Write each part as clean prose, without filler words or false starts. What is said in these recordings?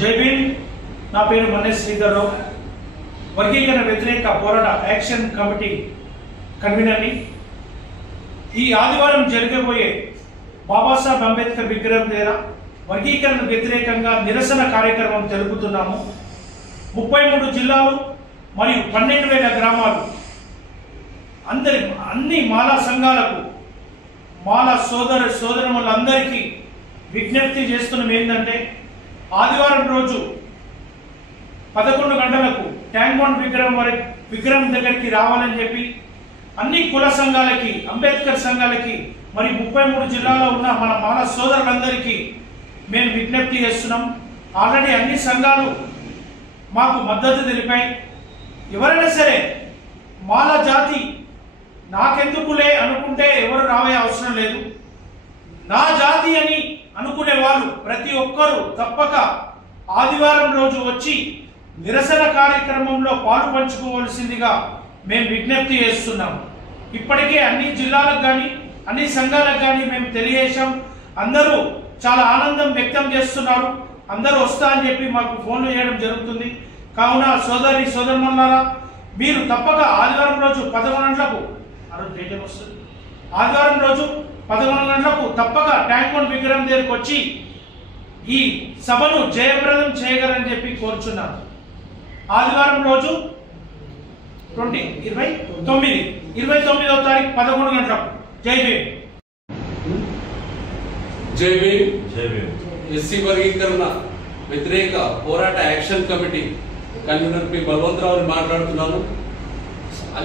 జై భీమ్. నా పేరు మనేష్ శ్రీధర్రావు, వర్గీకరణ వ్యతిరేక పోరాట యాక్షన్ కమిటీ కన్వీనర్ని. ఈ ఆదివారం జరగబోయే బాబాసాహెబ్ అంబేద్కర్ విగ్రహం దగ్గర వర్గీకరణ వ్యతిరేకంగా నిరసన కార్యక్రమం జరుపుతున్నాము. 33 జిల్లాలు మరియు 12,000 గ్రామాలు అన్ని మాలా సంఘాలకు, మాలా సోదరులందరికీ విజ్ఞప్తి చేస్తున్నాం ఏంటంటే, ఆదివారం రోజు 11 గంటలకు ట్యాంక్ బండ్ విగ్రహం దగ్గరికి రావాలని చెప్పి అన్ని కుల సంఘాలకి, అంబేద్కర్ సంఘాలకి, మరి 33 జిల్లాలో ఉన్న మన మాలా సోదరులందరికీ మేము విజ్ఞప్తి చేస్తున్నాం. ఆల్రెడీ అన్ని సంఘాలు మాకు మద్దతు తెలిపాయి. ఎవరైనా సరే మాలా జాతి నాకెందుకులే అనుకుంటే ఎవరు రావే అవసరం లేదు. నా జాతి అని అనుకునే వాళ్ళు ప్రతి ఒక్కరూ తప్పక ఆదివారం రోజు వచ్చి నిరసన కార్యక్రమంలో పాలు పంచుకోవలసిందిగా మేము విజ్ఞప్తి చేస్తున్నాం. ఇప్పటికే అన్ని జిల్లాలకు కానీ అన్ని సంఘాలకు కానీ మేము తెలియజేశాం. అందరూ చాలా ఆనందం వ్యక్తం చేస్తున్నారు. అందరూ వస్తా అని చెప్పి మాకు ఫోన్లు చేయడం జరుగుతుంది. కావున సోదరులారా, మీరు తప్పక ఆదివారం రోజు 11 గంటలకు, ఆదివారం రోజు 11 గంటలకు తప్పక ట్యాంక్ బండ్ విగ్రహం దగ్గరికి వచ్చి ఈ సభను జయప్రదం చేయగలని చెప్పి కోరుచున్నాను. ఆదివారం రోజు 29వ తారీఖు 11 గంటలకు. జై భీమ్. జై భీమ్. ఎస్సీ వర్గీకరణ వ్యతిరేక పోరాట action committee convener P Balavantharao మాట్లాడుతున్నాను.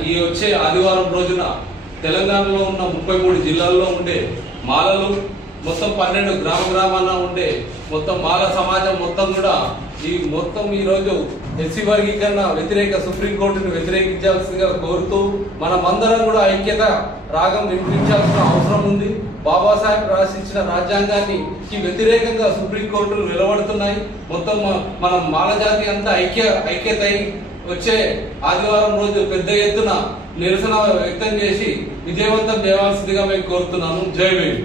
ఈ వచ్చే ఆదివారం రోజున తెలంగాణలో ఉన్న 33 జిల్లాల్లో ఉండే మాలలు, మొత్తం 12 గ్రామాన ఉండే మొత్తం మాల సమాజం మొత్తం కూడా ఈ రోజు ఎస్సీ వర్గీకరణ వ్యతిరేక సుప్రీంకోర్టును వ్యతిరేకించాల్సిందిగా కోరుతూ మనమందరం కూడా ఐక్యత రాగం వినిపించాల్సిన అవసరం ఉంది. బాబాసాహెబ్ రాసించిన రాజ్యాంగాన్ని వ్యతిరేకంగా సుప్రీంకోర్టులు నిలబడుతున్నాయి. మొత్తం మన మాల జాతి అంతా ఐక్యత వచ్చే ఆదివారం రోజు పెద్ద ఎత్తున నిరసన వ్యక్తం చేసి విజయవంతం చేయవలసిందిగా మేము కోరుతున్నాము. జై భీమ్.